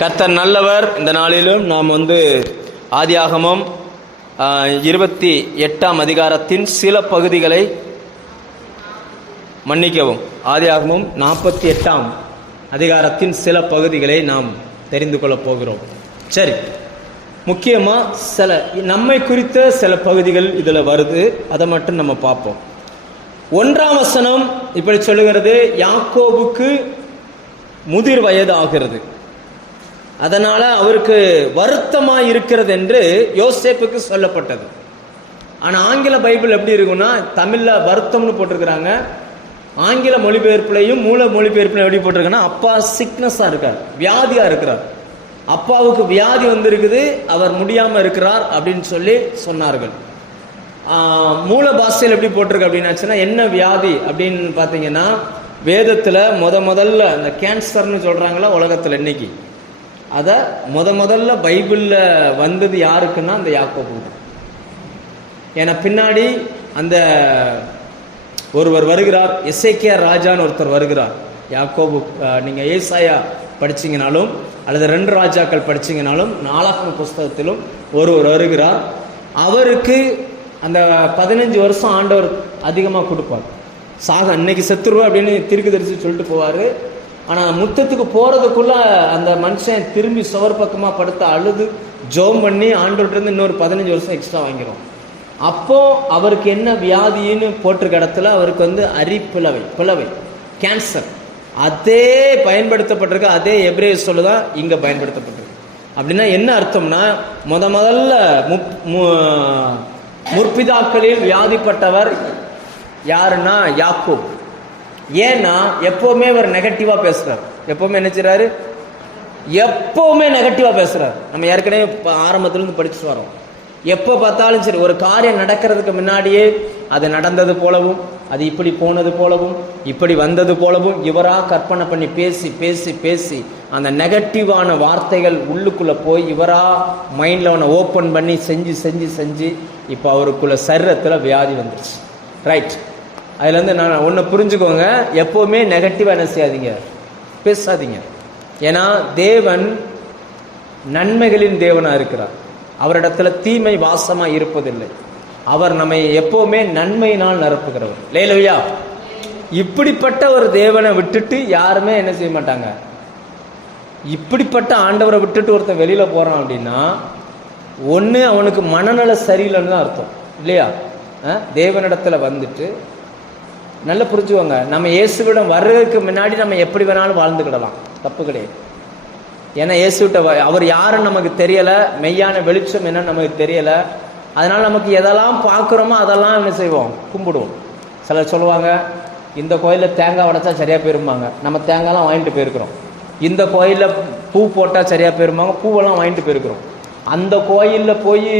கர்த்தர் நல்லவர். இந்த நாளிலும் நாம் ஆதியாகமம் 28ஆம் அதிகாரத்தின் சில பகுதிகளை மன்னிக்கவும், ஆதியாகமம் 48ஆம் அதிகாரத்தின் சில பகுதிகளை நாம் தெரிந்து கொள்ளப் போகிறோம். சரி, முக்கியமாக சில நம்மை குறித்த சில பகுதிகள் இதில் வருது, அதை மட்டும் நம்ம பார்ப்போம். 1ஆம் வசனம் இப்படி சொல்லுகிறது, யாக்கோபுக்கு முதிர் வயது ஆகிறது, அதனால அவருக்கு வருத்தமாக இருக்கிறது என்று யோசேப்புக்கு சொல்லப்பட்டது. ஆனால் ஆங்கில பைபிள் எப்படி இருக்குன்னா, தமிழில் வருத்தம்னு போட்டிருக்கிறாங்க, ஆங்கில மொழிபெயர்ப்புலையும் மூல மொழிபெயர்ப்புலையும் எப்படி போட்டிருக்குன்னா, அப்பா சிக்னஸாக இருக்கார், வியாதியாக இருக்கிறார், அப்பாவுக்கு வியாதி வந்திருக்குது, அவர் முடியாமல் இருக்கிறார் அப்படின்னு சொல்லி சொன்னார்கள். மூல பாஷையில் எப்படி போட்டிருக்கு அப்படின்னாச்சுன்னா, என்ன வியாதி அப்படின்னு பார்த்தீங்கன்னா, வேதத்தில் முதல்ல அந்த கேன்சர்னு சொல்கிறாங்களா உலகத்தில் இன்னைக்கு, அதை முதல்ல பைபிளில் வந்தது யாருக்குன்னா அந்த யாக்கோபு. ஏன்னா பின்னாடி அந்த ஒருவர் வருகிறார், எசேக்கியா ராஜான்னு ஒருத்தர் வருகிறார். யாக்கோபு நீங்கள் ஏசாயா படிச்சிங்கனாலும் அல்லது 2 ராஜாக்கள் படிச்சிங்கனாலும் 4ஆம் புஸ்தகத்திலும் ஒருவர் வருகிறார். அவருக்கு அந்த 15 வருஷம் ஆண்டவர் அதிகமாக கொடுப்பார். இன்னைக்கு செத்துருவா அப்படின்னு தீர்க்கதரிசி சொல்லிட்டு போவார். ஆனால் முத்தத்துக்கு போகிறதுக்குள்ள அந்த மனுஷன் திரும்பி சுவர் பக்கமாக படுத்து அழுது ஜோம் பண்ணி ஆண்டவர்கிட்ட இன்னொரு 15 வருஷம் எக்ஸ்ட்ரா வாங்கிடும். அப்போ அவருக்கு என்ன வியாதின்னு போட்டிருக்க இடத்துல அவருக்கு பிளவை கேன்சர், அதே பயன்படுத்தப்பட்டிருக்கு, அதே எபிரேய சொல்லுதான் இங்கே பயன்படுத்தப்பட்டிருக்கு. அப்படின்னா என்ன அர்த்தம்னா, முதல்ல முற்பிதாக்களில் வியாதிப்பட்டவர் யாருன்னா யாக்கோப். ஏன்னா எப்பவுமே அவர் நெகட்டிவா பேசுறார், எப்பவுமே நினைச்சாரு, எப்பவுமே நெகட்டிவா பேசுறார். நம்ம ஏற்கனவே ஆரம்பத்திலிருந்து படிச்சுட்டு வரோம். எப்போ பார்த்தாலும் சரி, ஒரு காரியம் நடக்கிறதுக்கு முன்னாடியே அது நடந்தது போலவும், அது இப்படி போனது போலவும், இப்படி வந்தது போலவும் இவராக கற்பனை பண்ணி பேசி பேசி பேசி அந்த நெகட்டிவான வார்த்தைகள் உள்ளுக்குள்ளே போய் இவரா மைண்டில் அவனை ஓப்பன் பண்ணி செஞ்சு செஞ்சு செஞ்சு இப்போ அவருக்குள்ள சரீரத்தில் வியாதி வந்துருச்சு. ரைட், அதுலேருந்து நான் ஒன்று புரிஞ்சுக்கோங்க, எப்போவுமே நெகட்டிவாக என்ன செய்யாதீங்க, பேசாதீங்க. ஏன்னா தேவன் நன்மைகளின் தேவனாக இருக்கிறார், அவரிடத்துல தீமை வாசமாக இருப்பதில்லை, அவர் நம்மை எப்போவுமே நன்மையினால் நிரப்புகிறவர். லேலுயா, இப்படிப்பட்ட ஒரு தேவனை விட்டுட்டு யாருமே என்ன செய்ய மாட்டாங்க. இப்படிப்பட்ட ஆண்டவரை விட்டுட்டு ஒருத்தன் வெளியில் போகிறான் அப்படின்னா ஒன்று அவனுக்கு மனநல சரியில்லைன்னு தான் அர்த்தம், இல்லையா? தேவனிடத்துல வந்துட்டு நல்லா புரிஞ்சுக்கோங்க, நம்ம இயேசுவிடம் வர்றதுக்கு முன்னாடி நம்ம எப்படி வேணாலும் வாழ்ந்துக்கிடலாம், தப்பு கிடையாது. ஏன்னா இயேசுவிட்ட அவர் யாருன்னு நமக்கு தெரியலை, மெய்யான வெளிச்சம் என்னன்னு நமக்கு தெரியலை. அதனால் நமக்கு எதெல்லாம் பார்க்குறோமோ அதெல்லாம் என்ன செய்வோம், கும்பிடுவோம். சிலர் சொல்லுவாங்க, இந்த கோயிலில் தேங்காய் உடைச்சா சரியாக போயிருப்பாங்க, நம்ம தேங்காய்லாம் வாங்கிட்டு போயிருக்கிறோம். இந்த கோயிலில் பூ போட்டால் சரியாக போயிருப்பாங்க, பூவெல்லாம் வாங்கிட்டு போயிருக்கிறோம். அந்த கோயிலில் போய்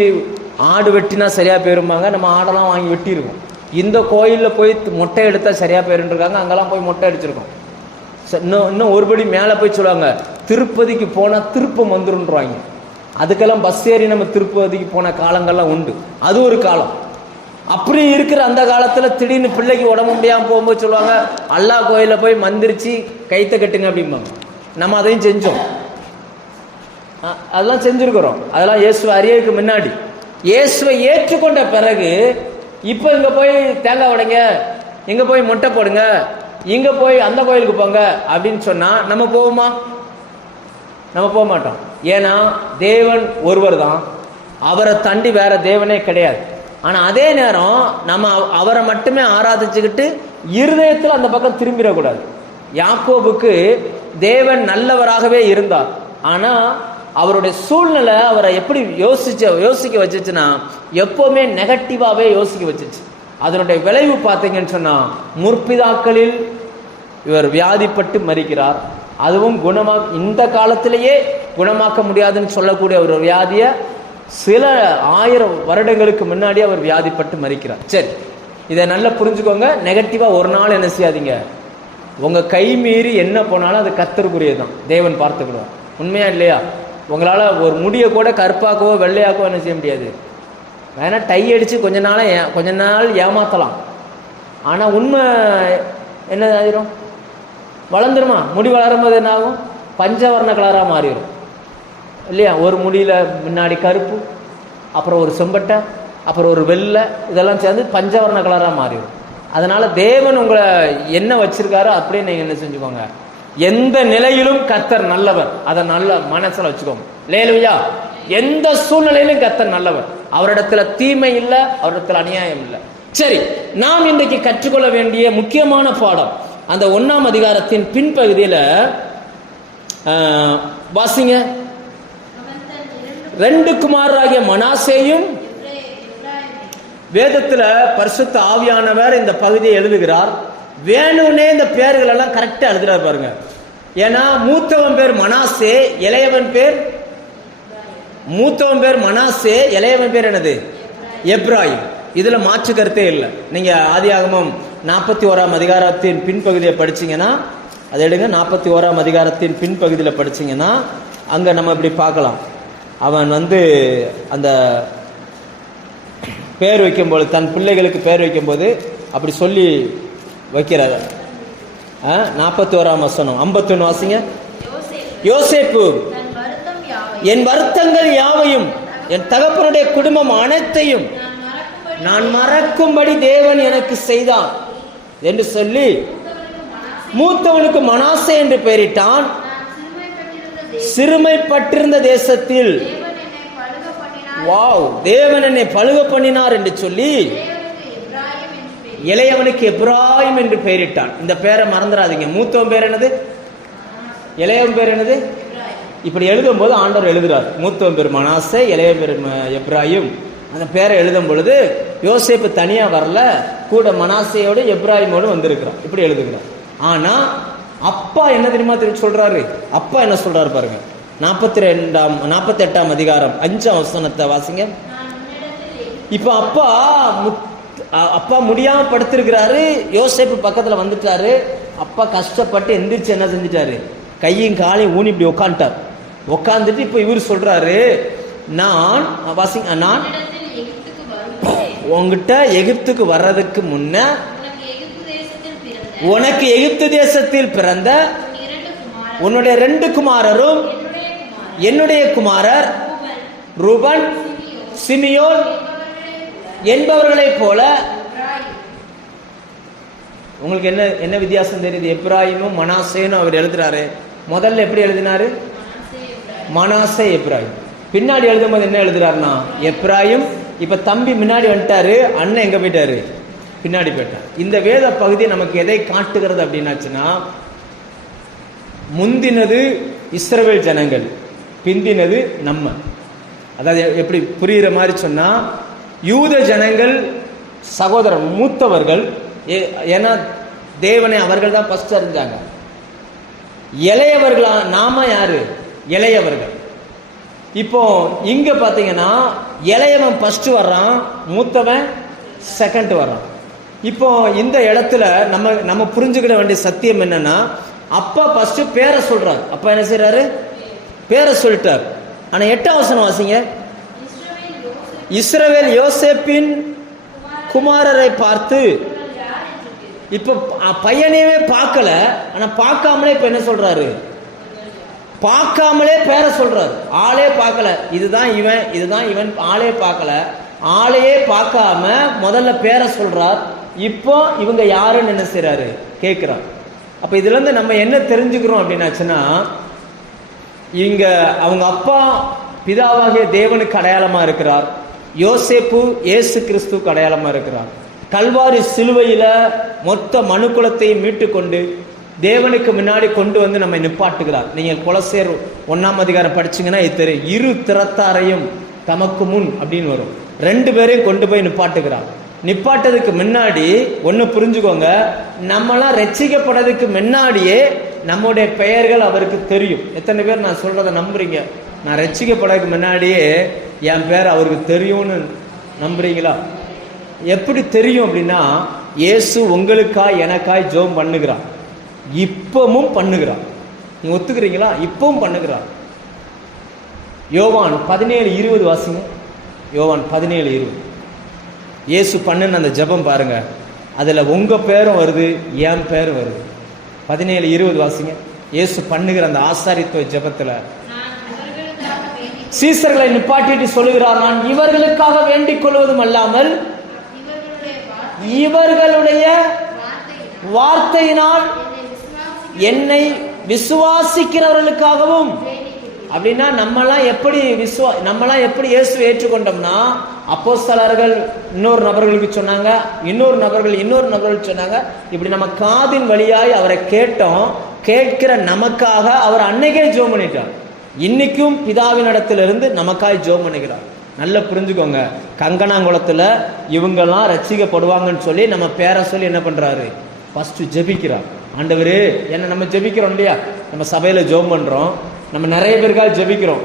ஆடு வெட்டினா சரியாக போயிருப்பாங்க, நம்ம ஆடெல்லாம் வாங்கி வெட்டியிருக்கோம். இந்த கோயிலில் போய் மொட்டை எடுத்தால் சரியாக போயிருந்துருக்காங்க, அங்கெல்லாம் போய் மொட்டை அடிச்சிருக்கோம். இன்னும் ஒருபடி மேலே போய் சொல்லுவாங்க, திருப்பதிக்கு போனால் திருப்பம் வந்துருன்றாங்க. அதுக்கெல்லாம் பஸ் ஏறி நம்ம திருப்பதிக்கு போன காலங்கள்லாம் உண்டு, அது ஒரு காலம். அப்படி இருக்கிற அந்த காலத்தில் திடீர்னு பிள்ளைக்கு உடம்பு முடியாமல் போகும்போது சொல்லுவாங்க, அல்லா கோயிலில் போய் மந்திரிச்சு கைத்த கட்டுங்க அப்படிம்பாங்க. நம்ம அதையும் செஞ்சோம், அதெல்லாம் செஞ்சுருக்கிறோம். அதெல்லாம் இயேசுவை அறியறதுக்கு முன்னாடி. இயேசுவை ஏற்றுக்கொண்ட பிறகு இப்போ இங்கே போய் தேங்காய் உடைங்க, இங்கே போய் மொட்டை போடுங்க, இங்கே போய் அந்த கோயிலுக்கு போங்க அப்படின்னு சொன்னால் நம்ம போவோமா? நம்ம போக மாட்டோம். ஏன்னா தேவன் ஒருவர் தான், அவரை தாண்டி வேற தேவனே கிடையாது. ஆனால் அதே நேரம் நம்ம அவரை மட்டுமே ஆராதிச்சுக்கிட்டு இருதயத்தில் அந்த பக்கம் திரும்பிடக்கூடாது. யாக்கோபுக்கு தேவன் நல்லவராகவே இருந்தார், ஆனால் அவருடைய சூழ்நிலை அவரை எப்படி யோசிக்க வச்சுச்சுன்னா, எப்போவுமே நெகட்டிவாகவே யோசிக்க வச்சுச்சு. அதனுடைய விளைவு பார்த்தீங்கன்னு சொன்னால், முற்பிதாக்களில் இவர் வியாதிப்பட்டு மரிக்கிறார். அதுவும் இந்த காலத்திலேயே குணமாக்க முடியாதுன்னு சொல்லக்கூடிய ஒரு வியாதியை சில 1000 வருடங்களுக்கு முன்னாடி அவர் வியாதிப்பட்டு மரிக்கிறார். சரி, இதை நல்லா புரிஞ்சுக்கோங்க. நெகட்டிவாக ஒரு நாள் என்ன செய்யாதீங்க. உங்கள் கை மீறி என்ன போனாலும் அது கர்த்தருக்குரியதான், தேவன் பார்த்துக்கிடுவார். உண்மையா இல்லையா? உங்களால் ஒரு முடியை கூட கருப்பாக்கவோ வெள்ளையாக்கவோ என்ன செய்ய முடியாது. வேணா டை அடித்து கொஞ்ச நாள் ஏமாற்றலாம். ஆனால் உண்மை என்ன ஆயிரும், வளர்ந்துருமா? முடி வளரும் போது என்ன ஆகும்? பஞ்சவர்ண கலராக மாறிடும். இல்லையா? ஒரு முடியில் முன்னாடி கருப்பு, அப்புறம் ஒரு செம்பட்டை, அப்புறம் ஒரு வெள்ளை, இதெல்லாம் சேர்ந்து பஞ்சவர்ண கலராக மாறிடும். அதனால் தேவன் உங்களை என்ன வச்சிருக்காரோ அப்படியே நீங்கள் என்ன செஞ்சுக்கோங்க. எந்த நிலையிலும் கர்த்தர் நல்லவர், அதை நல்ல மனசில் வச்சுக்கோங்க. லேலுயா, எந்த சூழ்நிலையிலும் கர்த்தர் நல்லவர். அவரிடத்துல தீமை இல்லை, அவரிடத்துல அநியாயம் இல்லை. சரி, நாம் இன்றைக்கு கற்றுக்கொள்ள வேண்டிய முக்கியமான பாடம் அந்த 1ஆம் அதிகாரத்தின் பின்பகுதியில் வாசிங்க. 2 குமாரராகிய மனாசேயும், வேதத்துல பரிசுத்த ஆவியானவர் இந்த பகுதியை எழுதுகிறார். வேணும்னே இந்த பேர்கள் எல்லாம் கரெக்டா எழுதுறாரு பாருங்க. ஏன்னா மூத்தவன் பேர் மனாசே, இளையவன் பேர் மனாசே, இளையவன் பேர் என்னது? எப்ராயிம். இதுல மாற்று கருத்தே இல்லை. நீங்க ஆதியாகமம் 41ஆம் அதிகாரத்தின் பின்பகுதியை படிச்சீங்கன்னா, அதை எடுங்க, 41ஆம் அதிகாரத்தின் பின்பகுதியில் படிச்சீங்கன்னா அங்க நம்ம இப்படி பார்க்கலாம். அவன் அந்த பேர் வைக்கும்போது, தன் பிள்ளைகளுக்கு பேர் வைக்கும்போது அப்படி சொல்லி வைக்கிறார். 41ஆம் வசனம் 51 வாசிங்க. யோசேப்பு என் வருத்தங்கள் யாவையும் என் தகப்பனுடைய குடும்பம் அனைத்தையும் நான் மறக்கும்படி தேவன் எனக்கு செய்தான் என்று சொல்லி மூத்தவனுக்கு மனாசே என்று பெயரிட்டான். சிறுமைப்பட்டிருந்த தேசத்தில் தேவன் என்னை பழுக பண்ணினார் என்று சொல்லி இளையவனுக்கு எப்ராயிம் என்று பெயரிட்டான். இந்த பேரை மறந்துடாதீங்க. மூத்தவன் பேர் என்னது? இளையவன் பேர் என்னது? இப்படி எழுதும் போது ஆண்டவர் எழுதுறார். மூத்தவன் பேர் மனாசே, இளைய பேர் எப்ராயிம். அந்த பேரை எழுதும் பொழுது யோசேப்பு தனியா வரல, கூட மனாசேயோடு எப்ராயிமோடு வந்திருக்கிறான். இப்படி எழுதுகிறார். ஆனா அப்பா என்ன தெரியுமா சொல்றாரு? அப்பா என்ன சொல்றாரு பாருங்க. 48ஆம் அதிகாரம் 5ஆம் வசனத்தை வாசிங்க. இப்ப அப்பா முடியாம படுத்திருக்கிறாரு. யோசேப்பு பக்கத்துல வந்துட்டாரு. அப்பா கஷ்டப்பட்டு எந்திரிச்சு என்ன செஞ்சிட்டாரு? கையும் காலையும் ஊனி இப்படி உட்காந்துட்டு இப்ப இவர் சொல்றாரு, நான் உங்ககிட்ட எகிப்துக்கு வர்றதுக்கு முன்ன உனக்கு எகிப்து தேசத்தில் பிறந்த உன்னுடைய 2 குமாரரும் என்னுடைய குமாரர் ரூபன், சிமியோன் என்பவர்களை போல. உங்களுக்கு என்ன வித்தியாசம் தெரியுது? எப்ராயிமும் மனாசேன்னு அவர் எழுதுறாரு. முதல்ல எப்படி எழுதினாரு? மனாசே எப்ராயிம். பின்னாடி எழுதும் போது என்ன எழுதுறாருன்னா எப்ராயிம். இப்ப தம்பி முன்னாடி வந்துட்டாரு, அண்ணன் எங்க போயிட்டாரு? பின்னாடி போயிட்டார். இந்த வேத பகுதி நமக்கு எதை காட்டுகிறது அப்படின்னாச்சுன்னா, முந்தினது இஸ்ரவேல் ஜனங்கள், பிந்தினது நம்ம. அதாவது எப்படி புரியுற மாதிரி சொன்னா, யூத ஜனங்கள் சகோதரர் மூத்தவர்கள், ஏன்னா தேவனை அவர்கள் தான் ஃபர்ஸ்ட் அறிஞ்சாங்க. இளையவர்களா நாம யாரு? இளையவர்கள். இப்போ இங்க பாத்தீங்கன்னா இளையவன் ஃபர்ஸ்ட் வர்றான், மூத்தவன் செகண்ட் வர்றான். இப்போ இந்த இடத்துல நம்ம புரிஞ்சுக்கிட வேண்டிய சத்தியம் என்னன்னா, அப்பா ஃபர்ஸ்ட் பேரை சொல்றாரு. அப்பா என்ன செய்யறாரு? பேரை சொல்லிட்டார். ஆனா 8ஆம் வசனம் வாசிங்க. இஸ்ரவேல் யோசேப்பின் குமாரரை பார்த்து, இப்ப பையனையே பார்க்கல, ஆனா பார்க்காமலே இப்ப என்ன சொல்றாரு? பார்க்காமலே பேரை சொல்றாரு. ஆளே பார்க்கல, இதுதான் இவன் ஆளே பார்க்கல. ஆளையே பார்க்காம முதல்ல பேரை சொல்றார். இப்போ இவங்க யாருன்னு என்ன செய்யறாரு? கேட்கிறார். அப்ப இதுல இருந்து நம்ம என்ன தெரிஞ்சுக்கிறோம் அப்படின்னாச்சுன்னா, இங்க அவங்க அப்பா பிதாவாகிய தேவனுக்கு அடையாளமா இருக்கிறார். யோசேப்பு இயேசு கிறிஸ்துவுக்கு அடையாளமா இருக்கிறார். கல்வாரி சிலுவையில மொத்த மனுக்குலத்தையும் மீட்டு கொண்டு தேவனுக்கு முன்னாடி கொண்டு வந்து நம்ம நிப்பாட்டுகிறார். நீங்க கொலோசியர் 1ஆம் அதிகாரம் படிச்சீங்கன்னா இது தெரியும். 2 திறத்தாரையும் தமக்கு முன் அப்படின்னு வரும். 2 பேரையும் கொண்டு போய் நிப்பாட்டுகிறார். நிப்பாட்டதுக்கு முன்னாடி ஒன்னு புரிஞ்சுக்கோங்க, நம்மளாம் ரட்சிக்கப்படுறதுக்கு முன்னாடியே நம்முடைய பெயர்கள் அவருக்கு தெரியும். எத்தனை பேர் நான் சொல்றதை நம்புறீங்க? நான் ரட்சிக்கப்படுறதுக்கு முன்னாடியே என் பேர் அவருக்கு தெரியும்னு நம்புறீங்களா? எப்படி தெரியும் அப்படின்னா, இயேசு உங்களுக்காய் எனக்காய் ஜெபம் பண்ணுகிறார். இப்பவும் பண்ணுகிறார். நீங்க ஒத்துக்கிறீங்களா? இப்பவும் பண்ணுகிறார். யோவான் 17:20 வாசிங்க. யோவான் 17:20. இயேசு பண்ணுன அந்த ஜெபம் பாருங்க. அதுல உங்க பேரும் வருது, என் பேரும் வருது. 17:20 வாசிங்க. இயேசு பண்ணுகிற அந்த ஆசாரித்துவ ஜெபத்துல, சீசர்களை நிப்பாட்டிட்டு சொல்லுகிறார், நான் இவர்களுக்காக வேண்டிக் கொள்வதும் அல்லாமல் இவர்களுடைய வார்த்தையினால் என்னை விசுவாசிக்கிறவர்களுக்காகவும். அப்படின்னா நம்மளாம் எப்படி இயேசுவை ஏற்றுக்கொண்டோம்னா, அப்போஸ்தலர்கள் இன்னொரு நபர்களுக்கு சொன்னாங்க, இன்னொரு நபர்கள் சொன்னாங்க. இப்படி நம்ம காதின் வழியாய் அவரை கேட்டோம். கேட்கிற நமக்காக அவர் அன்னைக்கே ஜெபம் பண்ணிட்டார். இன்னைக்கும் பிதாவின் இடத்திலிருந்து நமக்காய் ஜெபம் பண்ணுகிறார். நல்லா புரிஞ்சுக்கோங்க. கங்கனாங்குளத்துல இவங்கெல்லாம் ரட்சிக்கப்படுவாங்கன்னு சொல்லி நம்ம பேரை சொல்லி என்ன பண்றாரு, ஃபர்ஸ்ட் ஜெபிக்கிறார். ஆண்டவரே என்ன, நம்ம ஜெபிக்கிறோம் இல்லையா, நம்ம சபையில ஜெபம் பண்றோம், நம்ம நிறைய பேருக்காக ஜெபிக்கிறோம்.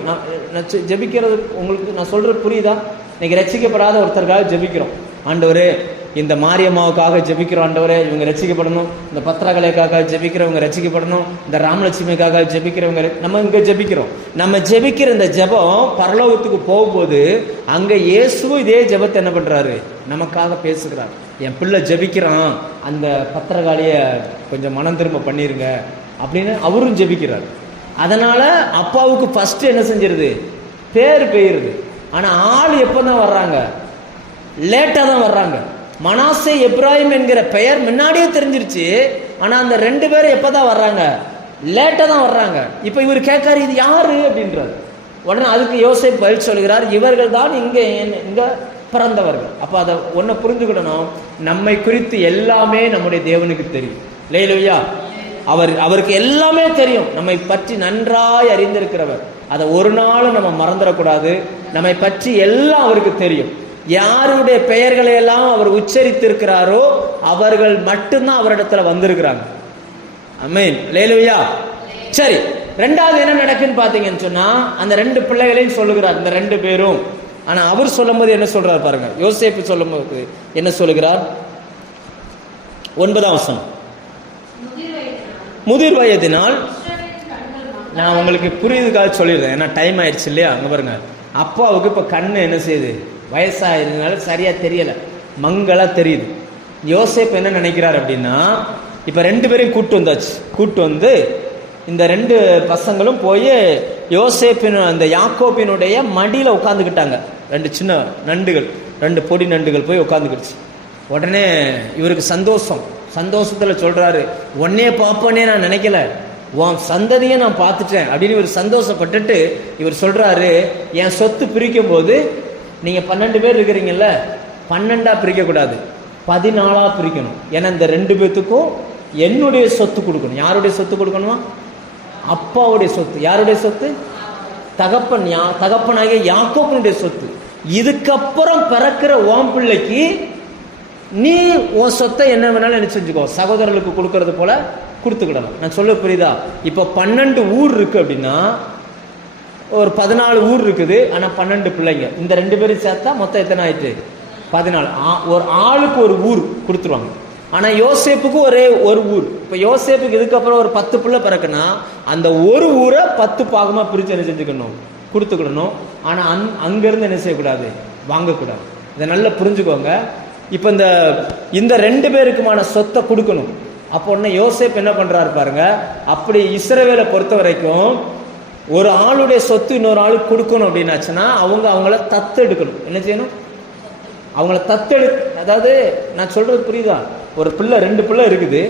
ஜெபிக்கிறது உங்களுக்கு நான் சொல்றது புரியுதா? இன்னைக்கு ரட்சிக்கப்படாத ஒருத்தருக்காக ஜெபிக்கிறோம். ஆண்டவரே இந்த மாரியம்மாவுக்காக ஜெபிக்கிறோம், ஆண்டவரே இவங்க ரட்சிக்கப்படணும். இந்த பத்திரகலைக்காக ஜெபிக்கிறவங்க ரட்சிக்கப்படணும். இந்த ராமலட்சுமிக்காக ஜெபிக்கிறவங்க நம்ம இங்க ஜெபிக்கிறோம். நம்ம ஜெபிக்கிற இந்த ஜெபம் பரலோகத்துக்கு போகும்போது அங்க இயேசுவும் இதே ஜெபத்தை என்ன பண்றாரு, நமக்காக பேசுகிறார். என் பிள்ளை ஜெபிக்கிறான், அந்த பத்திரகாளிய கொஞ்சம் மனம் திரும்ப பண்ணிருங்க அப்படின்னு அவரும் ஜெபிக்கிறார். அதனால அப்பாவுக்கு ஃபர்ஸ்ட் என்ன செஞ்சிருது, பேர் பெயருது. ஆனா ஆள் எப்பதான் வர்றாங்க, லேட்டா தான் வர்றாங்க. மனாசே எப்ராஹிம் என்கிற பெயர் முன்னாடியே தெரிஞ்சிருச்சு. ஆனா அந்த 2 பேரும் எப்பதான் வர்றாங்க, லேட்டா தான் வர்றாங்க. இப்ப இவர் கேட்காரு, இது யாரு அப்படின்றாரு. உடனே அதுக்கு யோசேப்பு பதில் சொல்கிறார், இவர்கள் தான் இங்க பிறந்தவர்கள். அப்ப அதை ஒன்ன புரிஞ்சுக்கிடணும், நம்மை குறித்து எல்லாமே நம்முடைய தேவனுக்கு தெரியும். இல்லையா? அவருக்கு எல்லாமே தெரியும். நம்மை பற்றி நன்றாய் அறிந்திருக்கிறவர். அதை ஒரு நாளும் நம்ம மறந்துடக்கூடாது. நம்மை பற்றி எல்லாம் அவருக்கு தெரியும். யாருடைய பெயர்களை எல்லாம் அவர் உச்சரித்திருக்கிறாரோ அவர்கள் மட்டும்தான் அவரிடத்துல வந்திருக்கிறாங்க. ஆமென். அல்லேலூயா. சரி, ரெண்டாவது என்ன நடக்குன்னு பாத்தீங்கன்னு சொன்னா, அந்த 2 பிள்ளைகளையும் சொல்லுகிறார், இந்த 2 பேரும். ஆனா அவர் சொல்லும் போது என்ன சொல்றாரு பாருங்க. யோசேப்பு சொல்லும் போது என்ன சொல்லுகிறார், 9ஆம் வசனம். முதிர் வயதினால், நான் உங்களுக்கு புரியுதுக்காக சொல்லிடுறேன், ஏன்னா டைம் ஆயிடுச்சு இல்லையா. அங்க பாருங்க, அப்பாவுக்கு இப்ப கண்ணு என்ன செய்யுது, வயசாயிருந்தனால சரியா தெரியல, மங்களா தெரியுது. யோசேப்பு என்ன நினைக்கிறார் அப்படின்னா, இப்ப 2 பேரையும் கூட்டு வந்து இந்த 2 பசங்களும் போய் யோசேப்பின் அந்த யாக்கோபினுடைய மடியில உட்காந்துக்கிட்டாங்க. 2 சின்ன நண்டுகள், 2 பொடி நண்டுகள் போய் உட்காந்துக்கிடுச்சு. உடனே இவருக்கு சந்தோஷத்துல சொல்றாரு, உன்னே பாப்பனே நான் நினைக்கல, உன் சந்ததியை நான் பார்த்துட்டேன் அப்படின்னு இவர் சந்தோஷப்பட்டுட்டு இவர் சொல்றாரு, என் சொத்து பிரிக்கும் போது நீங்க 12 பேர் இருக்கிறீங்கல்ல, 12ஆ பிரிக்க கூடாது, 14ஆ பிரிக்கணும். ஏன்னா இந்த 2 பேத்துக்கும் என்னுடைய சொத்து கொடுக்கணும். யாருடைய சொத்து கொடுக்கணுமா? அப்பாவுடைய சொத்து. யாருடைய சொத்து? தகப்பனாகிய யாக்கோபனுடைய சொத்து. இதுக்கப்புறம் பிறக்கிற உன் பிள்ளைக்கு நீ உன் சொத்தை என்ன வேணாலும் என்ன செஞ்சுக்கோ, சகோதரர்களுக்கு கொடுக்கறது போல கொடுத்துக்கிடலாம். நான் சொல்ல புரியுதா? இப்ப 12 ஊர் இருக்கு அப்படின்னா, ஒரு 14 ஊர் இருக்குது. ஆனா 12 பிள்ளைங்க. இந்த 2 பேரும் சேர்த்தா மொத்தம் எத்தனை ஆயிடுச்சு? 14. ஒரு ஆளுக்கு ஒரு ஊர் கொடுத்துருவாங்க. ஆனா யோசேப்புக்கு ஒரே ஒரு ஊர். இப்ப யோசேப்புக்கு இதுக்கப்புறம் ஒரு 10 பிள்ளை பிறக்குன்னா அந்த ஒரு ஊரை 10 பாகமா பிரிச்சு என்ன செஞ்சுக்கணும், கொடுத்துக்கிடணும். ஆனா அங்கிருந்து என்ன செய்யக்கூடாது, வாங்கக்கூடாது. இதை நல்லா புரிஞ்சுக்கோங்க. இப்ப இந்த 2 பேருக்குமான சொத்தை கொடுக்கணும். அப்போ உடனே யோசேப்பு என்ன பண்றாரு பாருங்க. அப்படி இஸ்ரவேலை பொறுத்த வரைக்கும் ஒரு ஆளுடைய சொத்து இன்னொரு ஆளுக்கு கொடுக்கணும் அப்படின்னாச்சுன்னா அவங்கள தத்தெடுக்கணும். என்ன செய்யணும்? அவங்கள அதாவது நான் சொல்றது புரியுதா? ஒரு பிள்ளை, 2 பிள்ளை இருக்குது.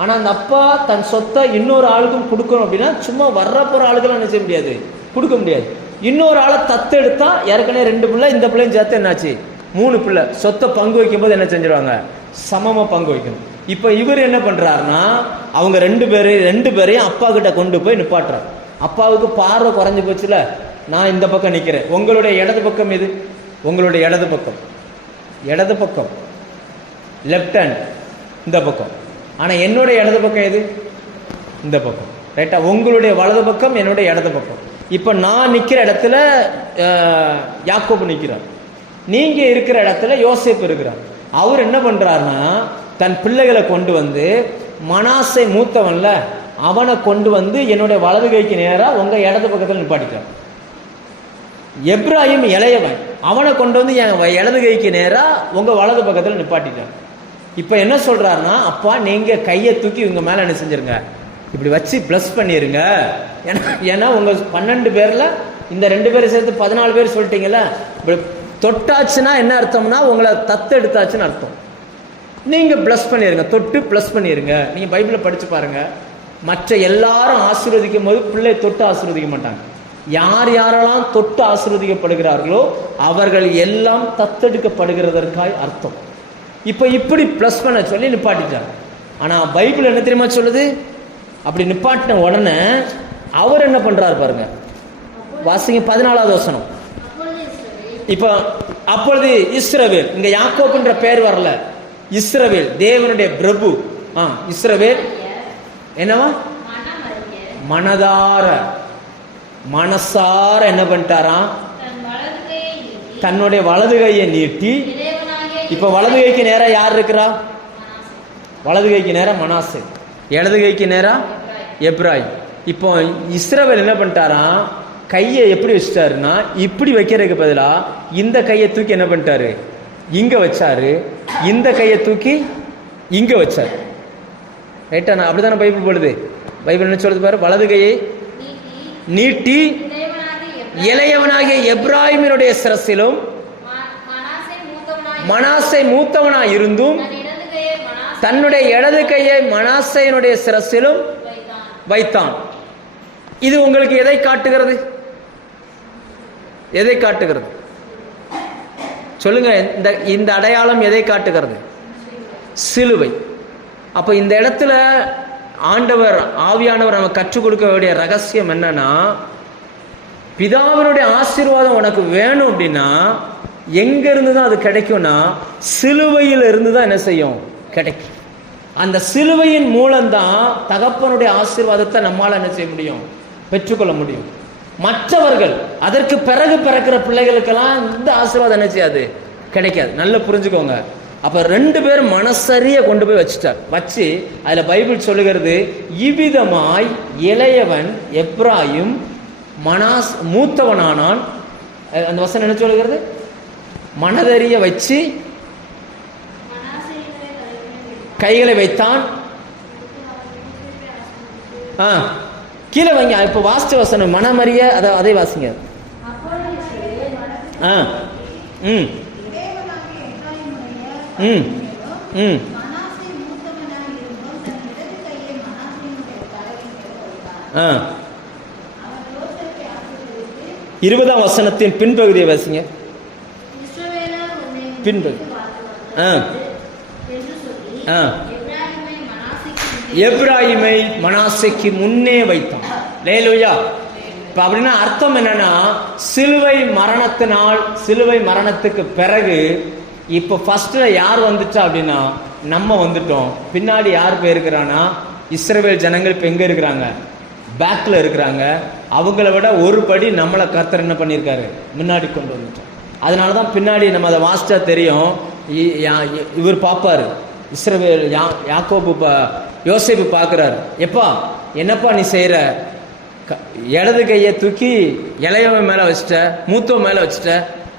ஆனா அந்த அப்பா தன் சொத்தை இன்னொரு ஆளுக்கும் கொடுக்கணும் அப்படின்னா சும்மா வர்ற போற ஆளுக்கெல்லாம் என்ன செய்ய முடியாது, கொடுக்க முடியாது. இன்னொரு ஆளை தத்தெடுத்தா ஏற்கனவே 2 பிள்ளை, இந்த பிள்ளையும் சேர்த்து என்னாச்சு 3 பிள்ளை. சொத்தை பங்கு வைக்கும் போது என்ன செஞ்சிருவாங்க, சமமா பங்கு வைக்கணும். இப்ப இவர் என்ன பண்றாருன்னா, அவங்க 2 பேரையும் அப்பா கிட்ட கொண்டு போய் நிப்பாட்டுறாரு. அப்பாவுக்கு பார்வை குறைஞ்சு போச்சுல, நான் இந்த பக்கம் நிக்கிறேன், உங்களுடைய இடது பக்கம் எது? உங்களுடைய இடது பக்கம் லெப்ட் ஹேண்ட் இந்த பக்கம். ஆனா என்னுடைய இடது பக்கம் எது? இந்த பக்கம். ரைட்டா? உங்களுடைய வலது பக்கம், என்னுடைய இடது பக்கம். இப்ப நான் நிக்கிற இடத்துல யாக்கோபு நிக்கிறார், நீங்க இருக்கிற இடத்துல யோசேப்பு இருக்கிறார். அவர் என்ன பண்றாருன்னா, தன் பிள்ளைகளை கொண்டு வந்து, மனாசே மூத்தவன்ல அவனை கொண்டு வந்து என்னுடைய வலது கைக்கு நேரா உங்க இடது பக்கத்தில் நிப்பாட்டிட்டார். எப்ராஹிம் இளையவன், அவனை கொண்டு வந்து என் இடது கைக்கு நேரா உங்க வலது பக்கத்தில் நிப்பாட்டிட்டார். இப்ப என்ன சொல்றாருன்னா, அப்பா நீங்க கையை தூக்கி இவங்க மேல என்ன செஞ்சிருங்க, இப்படி வச்சு பிளஸ் பண்ணிருங்க. ஏன்னா உங்க 12 பேர்ல இந்த 2 பேரும் சேர்த்து 14 பேர் சொல்லிட்டீங்கல்ல. தொட்டாச்சுன்னா என்ன அர்த்தம்னா உங்களை தத்தெடுத்தாச்சுன்னு அர்த்தம். நீங்க பிளஸ் பண்ணிருங்க, தொட்டு பிளஸ் பண்ணிருங்க. நீங்க பைபிளை படிச்சு பாருங்க. மற்ற எல்லாரும் ஆசீர்வதிக்கும் போது பிள்ளை தொட்டு ஆசீர்வதிக்க மாட்டாங்க. யார் யாரெல்லாம் தொட்டு ஆசீர்வதிக்கப்படுகிறார்களோ அவர்கள் எல்லாம் தத்தெடுக்கப்படுகிறதற்காய் அர்த்தம். இப்ப இப்படி பிளஸ் பண்ண சொல்லி நிப்பாட்டிட்டார். ஆனா பைபிள் என்ன தெரியுமா சொல்லுது? அப்படி நிப்பாட்டின உடனே அவர் என்ன பண்றாரு பாருங்க, வாசிங்க 14வது வசனம். இப்ப அப்பொழுது இஸ்ரவேல், இங்க யாக்கோபுன்ற பெயர் வரல, இஸ்ரவேல் தேவனுடைய பிரபு. இஸ்ரவேல் என்னவா? மனதார மனசார என்ன பண்ணிட்டாராம்? தன்னுடைய வலது கையை நீட்டி. இப்ப வலது கைக்கு நேரா யார் இருக்கிறா? வலது கைக்கு நேரா மனாசே, இடது கைக்கு நேரா எப்ராய். இப்போ இஸ்ரவேல் என்ன பண்ணிட்டாராம்? கையை எப்படி வச்சுட்டாருன்னா, இப்படி வைக்கிறதுக்கு பதிலா இந்த கையை தூக்கி என்ன பண்ணிட்டாரு? இங்க வச்சாரு. இந்த கையை தூக்கி இங்க வச்சாரு. ரைட்டா? நான் அப்படித்தானே பைபிள் போடுது. பைபிள் என்ன சொல்றது பாரு, வலது கையை நீட்டி இளையவனாகிய எப்ராயிமினுடைய சிரசிலும் மனாசே மூத்தவனாய் இருந்தும் தன்னுடைய இடது கையை மனாசேயினுடைய சிரசிலும் வைத்தான். இது உங்களுக்கு எதை காட்டுகிறது? எதை காட்டுகிறது சொல்லுங்க? இந்த அடையாளம் எதை காட்டுகிறது? சிலுவை. அப்ப இந்த இடத்துல ஆண்டவர் ஆவியானவர் நம்ம கற்றுக் கொடுக்க வேண்டிய ரகசியம் என்னன்னா, பிதாவினுடைய ஆசீர்வாதம் உனக்கு வேணும் அப்படின்னா எங்க இருந்து தான் அது கிடைக்கும்னா, சிலுவையில் இருந்து தான் என்ன செய்யும்? கிடைக்கும். அந்த சிலுவையின் மூலம்தான் தகப்பனுடைய ஆசீர்வாதத்தை நம்மால என்ன செய்ய முடியும்? பெற்றுக்கொள்ள முடியும். மற்றவர்கள் அதற்கு பிறகு பிறக்கிற பிள்ளைகளுக்கெல்லாம் இந்த ஆசீர்வாதம் என்ன செய்யாது? கிடைக்காது. நல்லா புரிஞ்சுக்கோங்க. அப்ப 2 பேரும் மனசரிய கொண்டு போய் வச்சுட்டார். வச்சு அதுல பைபிள் சொல்லுகிறது, இவ்விதமாய் இளையவன் எப்ராயும் மூத்தவனானான். அந்த வசனம் என்ன சொல்லுகிறது? மனதறிய வச்சு கைகளை வைத்தான். கீழே வைங்க. இப்ப வாசிச்ச வசனம் மனமறிய, அதை வாசிங்க. இருபதாம் வசனத்தின் பின்பகுதியை வாசிங்க. பின்பகுதி எப்ராயிமை மனாசேக்கு முன்னே வைத்தான். லேலுயா. இப்ப அப்படின்னா அர்த்தம் என்னன்னா, சிலுவை மரணத்தினால், சிலுவை மரணத்துக்கு பிறகு இப்ப ஃபர்ஸ்ட்ல யார் வந்துட்டா அப்படின்னா நம்ம வந்துட்டோம். பின்னாடி யார் போயிருக்கிறான்னா இஸ்ரவேல் ஜனங்கள் இப்ப எங்க இருக்கிறாங்க? பேக்ல இருக்கிறாங்க. அவங்கள விட ஒரு படி நம்மளை கர்த்தர் என்ன பண்ணியிருக்காரு? முன்னாடி கொண்டு வந்துட்டோம். அதனாலதான் பின்னாடி நம்ம அதை வாசிச்சா தெரியும். இவர் பார்ப்பாரு, இஸ்ரவேல் யாக்கோபு யோசேப்பு பார்க்கிறாரு. எப்பா என்னப்பா நீ செய்யற? இடது கையை தூக்கி இளையவன் மேல வச்சுட்ட, மூத்தவன் மேல வச்சுட்ட.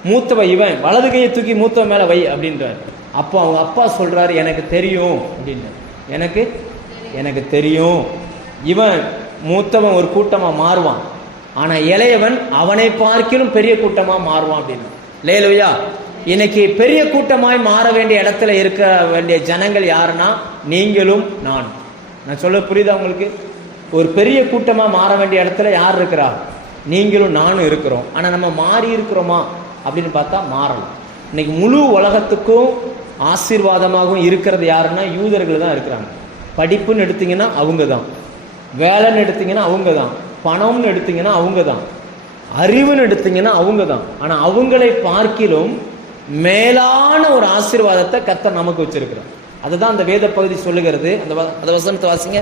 மூத்தவன் இவன், வலது கையை தூக்கி மூத்தவன் மேல வை அப்படின்றார். அப்போ அவங்க அப்பா சொல்றாரு, எனக்கு தெரியும் அப்படின்னு. எனக்கு தெரியும், இவன் மூத்தவன் ஒரு கூட்டமா மாறுவான், ஆனா இளையவன் அவனை பார்க்கிலும் பெரிய கூட்டமா மாறுவான் அப்படின்னு. லேலுயா. இன்னைக்கு பெரிய கூட்டமாய் மாற வேண்டிய இடத்துல இருக்க வேண்டிய ஜனங்கள் யாருன்னா நீங்களும் நான் சொல்ல புரியுதா உங்களுக்கு? ஒரு பெரிய கூட்டமா மாற வேண்டிய இடத்துல யார் இருக்கிறா? நீங்களும் நானும் இருக்கிறோம். ஆனா நம்ம மாறி இருக்கிறோமா அப்படின்னு பார்த்தா மாறலாம். இன்னைக்கு முழு உலகத்துக்கும் ஆசீர்வாதமாகவும் இருக்கிறது யாருன்னா யூதர்கள் தான் இருக்கிறாங்க. படிப்புன்னு எடுத்தீங்கன்னா அவங்க தான், வேலைன்னு எடுத்தீங்கன்னா அவங்க தான், பணம்னு எடுத்தீங்கன்னா அவங்க தான், அறிவுன்னு எடுத்தீங்கன்னா அவங்க தான். ஆனா அவங்களை பார்க்கிலும் மேலான ஒரு ஆசீர்வாதத்தை கர்த்தர் நமக்கு வச்சிருக்கிறார். அதுதான் அந்த வேத பகுதி சொல்லுகிறது. அந்த வசனத்தை வாசிங்க.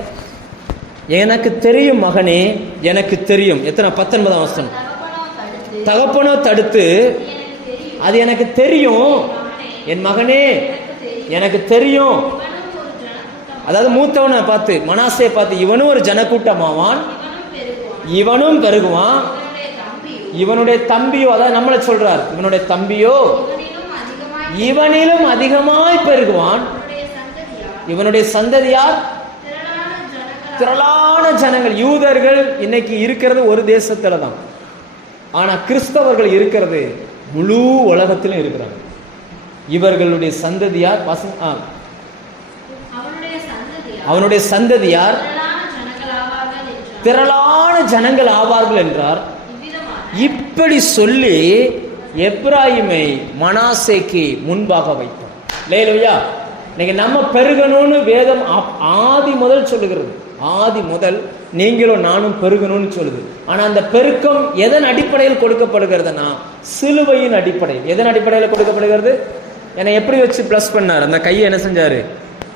எனக்கு தெரியும் மகனே, எனக்கு தெரியும். எத்தனை? 19ஆம் வசனம். தகப்பனோ தடுத்து, அது எனக்கு தெரியும் என் மகனே, எனக்கு தெரியும். அதாவது மூத்தவனை பார்த்து, மனாசே பார்த்து, இவனும் ஒரு ஜனக்கூட்டமாவான், இவனும் பெருகுவான், இவனுடைய தம்பியோ, அதாவது நம்மளை சொல்றார், இவனுடைய தம்பியோ இவனிலும் அதிகமாய் பெருகுவான். இவனுடைய சந்ததியார் திரளான ஜனங்கள். யூதர்கள் இன்னைக்கு இருக்கிறது ஒரு தேசத்துல தான். ஆனா கிறிஸ்தவர்கள் இருக்கிறது முழு உலகத்திலும் இருக்கிறாங்க. இவர்களுடைய சந்ததியார் அவனுடைய சந்ததியார் திரளான ஜனங்கள் ஆவார்கள் என்றார். இப்படி சொல்லி எப்ராயிமை மனாசேக்கு முன்பாக வைத்தார். லேலுயா, இன்னைக்கு நம்ம பெருகணும்னு வேதம் ஆதி முதல் சொல்லுகிறது. ஆதி முதல் நீங்களும் நானும் பெருகணும்னு சொல்லுது. ஆனா அந்த பெருக்கம் எதன் அடிப்படையில் கொடுக்கப்படுகிறதுனா சிலுவையின் அடிப்படையில். எதன் அடிப்படையில் கொடுக்கப்படுகிறது? என்னை எப்படி வச்சு பிளஸ் பண்ணார்? அந்த கையை என்ன செஞ்சாரு?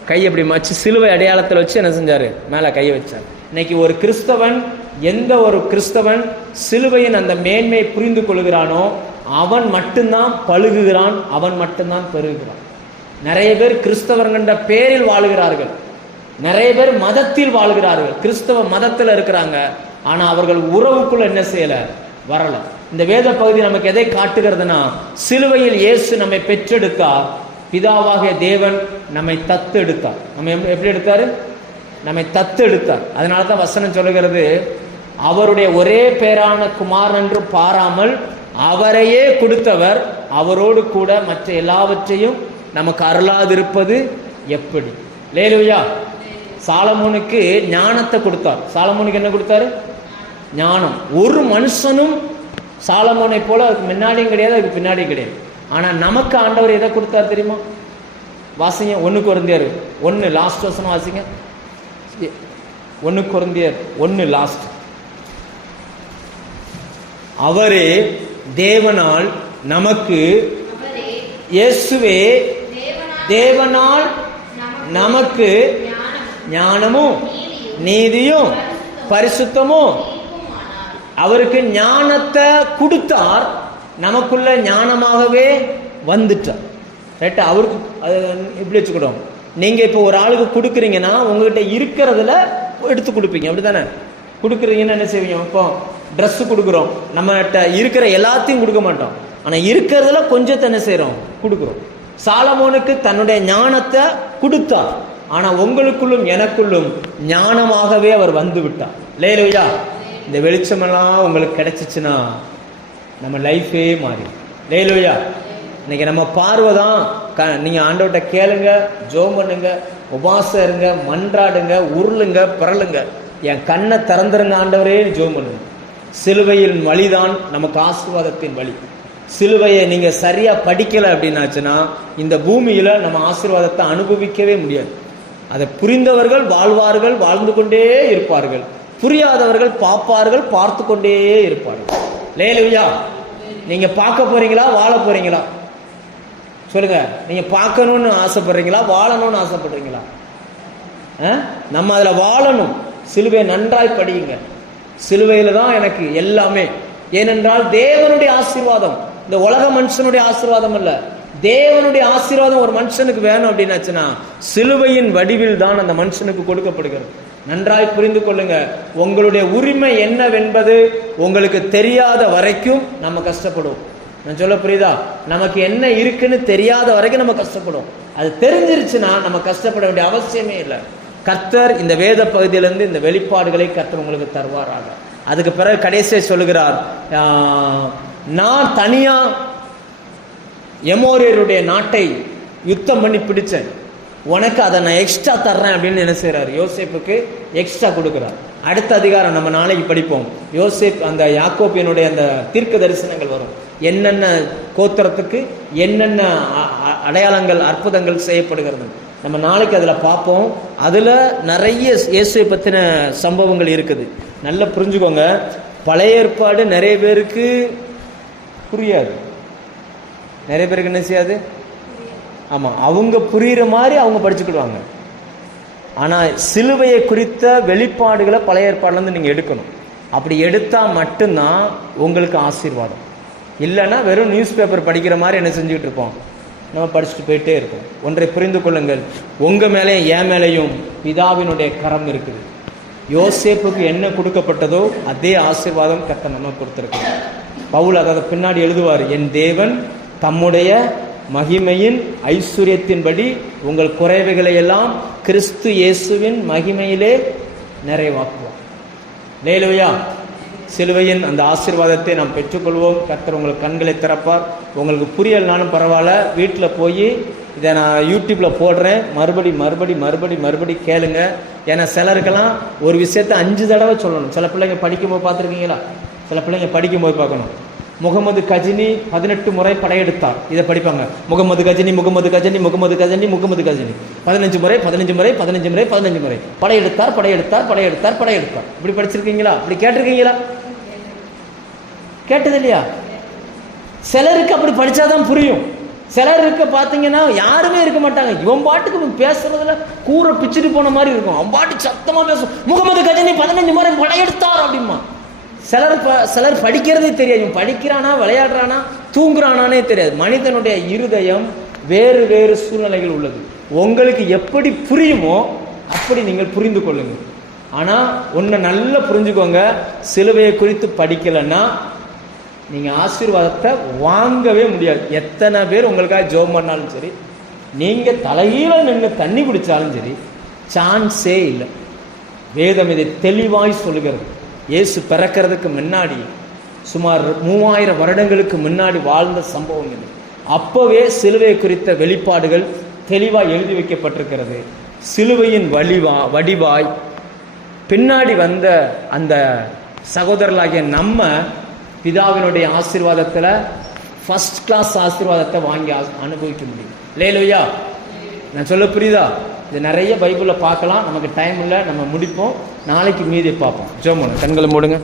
கை எப்படி வச்சு சிலுவை அடையாளத்தில் வச்சு என்ன செஞ்சாரு? மேல கையை வச்சார். இன்னைக்கு ஒரு கிறிஸ்தவன், எந்த ஒரு கிறிஸ்தவன் சிலுவையின் அந்த மேன்மையை புரிந்து கொள்கிறானோ அவன் மட்டும்தான் பழுகுகிறான், அவன் மட்டும்தான் பெருகுகிறான். நிறைய பேர் கிறிஸ்தவர்கின்ற பேரில் வாழுகிறார்கள், நிறைய பேர் மதத்தில் வாழ்கிறார்கள், கிறிஸ்தவ மதத்தில் இருக்கிறாங்க. ஆனா அவர்கள் உறவுக்குள்ள என்ன செய்யல, வரல. இந்த வேத பகுதி நமக்கு எதை காட்டுகிறதுனா, சிலுவையில் இயேசு நம்மை பெற்றெடுத்தார், பிதாவாகிய தேவன் நம்மை தத்து எடுத்தார். நம்ம எப்படி எடுத்தாரு? நம்மை தத்து எடுத்தார். அதனால தான் வசனம் சொல்லுகிறது, அவருடைய ஒரே பேரான குமாரன் என்று பாராமல் அவரையே கொடுத்தவர் அவரோடு கூட மற்ற எல்லாவற்றையும் நமக்கு அருளாதிருப்பது எப்படி? லேலுயா. சாலமோனுக்கு ஞானத்தை கொடுத்தார். சாலமோனுக்கு என்ன கொடுத்தாரு? ஞானம். ஒரு மனுஷனும் சாலமோனை போல அதுக்கு முன்னாடியும் கிடையாது, அதுக்கு பின்னாடியும் கிடையாது. ஆனா நமக்கு ஆண்டவர் எதை கொடுத்தார் தெரியுமா? வாசிங்க 1 கொரிந்தியர் 1 லாஸ்ட் வசனம் வாசிங்க. 1 கொரிந்தியர் 1 லாஸ்ட். அவரே தேவனால் நமக்கு, இயேசுவே தேவனால் நமக்கு ஞானமும் நீதியும் பரிசுத்தமும். அவருக்கு ஞானத்தை கொடுத்தார், நமக்குள்ள ஞானமாகவே வந்துட்டார். ரைட்டா? அவருக்கு எப்படி வச்சுக்கிட்டோம்? நீங்க இப்போ ஒரு ஆளுக்கு கொடுக்குறீங்கன்னா உங்ககிட்ட இருக்கிறதுல எடுத்து கொடுப்பீங்க, அப்படித்தானே? கொடுக்குறீங்கன்னு என்ன செய்வீங்க? இப்போ ட்ரெஸ் கொடுக்குறோம், நம்மகிட்ட இருக்கிற எல்லாத்தையும் கொடுக்க மாட்டோம், ஆனா இருக்கிறதுல கொஞ்சத்தை என்ன செய்யறோம்? கொடுக்குறோம். சாலமோனுக்கு தன்னுடைய ஞானத்தை கொடுத்தார், ஆனா உங்களுக்குள்ளும் எனக்குள்ளும் ஞானமாகவே அவர் வந்து விட்டார். லேலுயா. இந்த வெளிச்சமெல்லாம் உங்களுக்கு கிடைச்சிச்சுன்னா நம்ம லைஃபே மாறி. லேலுயா. இன்னைக்கு நம்ம பார்வைதான். நீங்க ஆண்டவர்கிட்ட கேளுங்க, ஜெபம் பண்ணுங்க, உபவாசம் இருங்க, மன்றாடுங்க, உருளுங்க, பிறளுங்க. என் கண்ணை திறந்துருங்க ஆண்டவரே, ஜெபம் பண்ணுங்க. சிலுவையின் வழிதான் நமக்கு ஆசீர்வாதத்தின் வழி. சிலுவையை நீங்க சரியா படிக்கல அப்படின்னாச்சுன்னா இந்த பூமியில நம்ம ஆசீர்வாதத்தை அனுபவிக்கவே முடியாது. அதை புரிந்தவர்கள் வாழ்வார்கள், வாழ்ந்து கொண்டே இருப்பார்கள். புரியாதவர்கள் பார்ப்பார்கள், பார்த்து கொண்டே இருப்பார்கள். லேலுயா. நீங்க பார்க்க போறீங்களா, வாழ போறீங்களா? சொல்லுங்க. நீங்க பார்க்கணும்னு ஆசைப்படுறீங்களா, வாழணும்னு ஆசைப்படுறீங்களா? நம்ம அதுல வாழணும். சிலுவை நன்றாய் படியுங்க. சிலுவையில தான் எனக்கு எல்லாமே. ஏனென்றால் தேவனுடைய ஆசீர்வாதம், இந்த உலக மனுஷனுடைய ஆசீர்வாதம் அல்ல, தேவனுடைய ஆசீர்வாதம் ஒரு மனுஷனுக்கு வேணும் அப்படின்னாச்சுன்னா சிலுவையின் வடிவில் தான் அந்த மனுஷனுக்கு கொடுக்கப்படுகிறது. நன்றாய் புரிந்து கொள்ளுங்க. உங்களுடைய உரிமை என்னவென்பது உங்களுக்கு தெரியாத வரைக்கும் நம்ம கஷ்டப்படுவோம். நான் சொல்ல புரியுதா? நமக்கு என்ன இருக்குன்னு தெரியாத வரைக்கும் நம்ம கஷ்டப்படுவோம். அது தெரிஞ்சிருச்சுன்னா நம்ம கஷ்டப்பட வேண்டிய அவசியமே இல்லை. கர்த்தர் இந்த வேத பகுதியிலிருந்து இந்த வெளிப்பாடுகளை கர்த்தர் உங்களுக்கு தருவாராக. அதுக்கு பிறகு கடைசியை சொல்லுகிறார், நான் தனியா எமோரியருடைய நாட்டை யுத்தம் பண்ணி பிடிச்சேன், உனக்கு அதை நான் எக்ஸ்ட்ரா தர்றேன் அப்படின்னு என்ன செய்யறாரு? யோசேப்புக்கு எக்ஸ்ட்ரா கொடுக்கிறார். அடுத்த அதிகாரம் நம்ம நாளைக்கு படிப்போம். யோசேப் அந்த யாக்கோபியனுடைய அந்த தீர்க்க தரிசனங்கள் வரும். என்னென்ன கோத்திரத்துக்கு என்னென்ன அடையாளங்கள் அற்புதங்கள் செய்யப்படுகிறது நம்ம நாளைக்கு அதில் பார்ப்போம். அதில் நிறைய இயேசுவை பற்றின சம்பவங்கள் இருக்குது. நல்லா புரிஞ்சுக்கோங்க. பழைய ஏற்பாடு நிறைய பேருக்கு புரியாது, நிறைய பேருக்கு என்ன செய்யாது? ஆமாம், அவங்க புரிகிற மாதிரி அவங்க படிச்சுக்கிடுவாங்க. ஆனால் சிலுவையை குறித்த வெளிப்பாடுகளை பழைய ஏற்பாடுலேருந்து நீங்கள் எடுக்கணும். அப்படி எடுத்தால் மட்டும்தான் உங்களுக்கு ஆசீர்வாதம். இல்லைன்னா வெறும் நியூஸ் பேப்பர் படிக்கிற மாதிரி என்ன செஞ்சுக்கிட்டு இருப்போம், நம்ம படிச்சுட்டு போயிட்டே இருக்கோம். ஒன்றை புரிந்து கொள்ளுங்கள், உங்கள் மேலேயும் என் மேலேயும் பிதாவினுடைய கரம் இருக்குது. யோசேப்புக்கு என்ன கொடுக்கப்பட்டதோ அதே ஆசீர்வாதம் கர்த்தர் நம்ம கொடுத்துருக்கு. பவுல் அதை பின்னாடி எழுதுவார், என் தேவன் தம்முடைய மகிமையின் ஐஸ்வர்யத்தின்படி உங்கள் குறைவுகளை எல்லாம் கிறிஸ்து இயேசுவின் மகிமையிலே நிறைவாக்குவார். லேலுயா. சிலுவையின் அந்த ஆசீர்வாதத்தை நாம் பெற்றுக்கொள்வோம். கர்த்தர் உங்களுக்கு கண்களை திறப்பார். உங்களுக்கு புரியலனாலும் பரவாயில்ல, வீட்டில் போய் இதை நான் யூடியூப்பில் போடுறேன், மறுபடி கேளுங்க. ஏன்னா சிலருக்கெல்லாம் ஒரு விஷயத்தை 5 தடவை சொல்லணும். சில பிள்ளைங்க படிக்கும்போது பார்த்துருக்கீங்களா? சில பிள்ளைங்க படிக்கும்போது பார்க்கணும். முகமது கஜினி 18 முறை படையெடுத்தார், இதை படிப்பாங்க. முகமது கஜினி 15 முறை படையெடுத்தார். இப்படி படிச்சிருக்கீங்களா? இப்படி கேட்டிருக்கீங்களா? கேட்டது இல்லையா? சிலருக்கு அப்படி படிச்சாதான் புரியும். சிலருக்கு பார்த்தீங்கன்னா யாருமே இருக்க மாட்டாங்க. இவன் பாட்டுக்கு இவன் பேசுறதுல கூரை பிச்சுட்டு போன மாதிரி இருக்கும். அவன் பாட்டு சத்தமா பேசும், முகமது கஜினி 15 முறை படையெடுத்தார் அப்படிமா. சிலர் படிக்கிறதே தெரியாது. இவன் படிக்கிறானா, விளையாடுறானா, தூங்குறானே தெரியாது. மனிதனுடைய இருதயம் வேறு வேறு சூழ்நிலைகள் உள்ளது. உங்களுக்கு எப்படி புரியுமோ அப்படி நீங்கள் புரிந்து கொள்ளுங்க. ஆனா ஒன்னு நல்லா புரிஞ்சுக்கோங்க, சிலுவையை குறித்து படிக்கலைன்னா நீங்க ஆசீர்வாதத்தை வாங்கவே முடியாது. எத்தனை பேர் உங்களுக்காக ஜெபம் பண்ணாலும் சரி, நீங்க தலைகீழ நின்று தண்ணி குடிச்சாலும் சரி, சான்ஸே இல்லை. வேதம் இதை தெளிவாய் சொல்லுகிறது. இயேசு பிறக்கிறதுக்கு முன்னாடி சுமார் 3000 வருடங்களுக்கு முன்னாடி வாழ்ந்த சம்பவம் இது. அப்பவே சிலுவை குறித்த வெளிப்பாடுகள் தெளிவாய் எழுதி வைக்கப்பட்டிருக்கிறது. சிலுவையின் வடிவாய் பின்னாடி வந்த அந்த சகோதரர்களாகிய நம்ம பிதாவினுடைய ஆசீர்வாதத்தில் ஃபர்ஸ்ட் கிளாஸ் ஆசீர்வாதத்தை வாங்கி அனுபவிக்க முடியும். லேலுயா, நான் சொல்ல புரியுதா? இது நிறைய பைபிளில் பார்க்கலாம். நமக்கு டைம் இல்லை, நம்ம முடிப்போம். நாளைக்கு மீதி பார்ப்போம். ஜெபம் பண்ணுங்க, கண்களை மூடுங்க.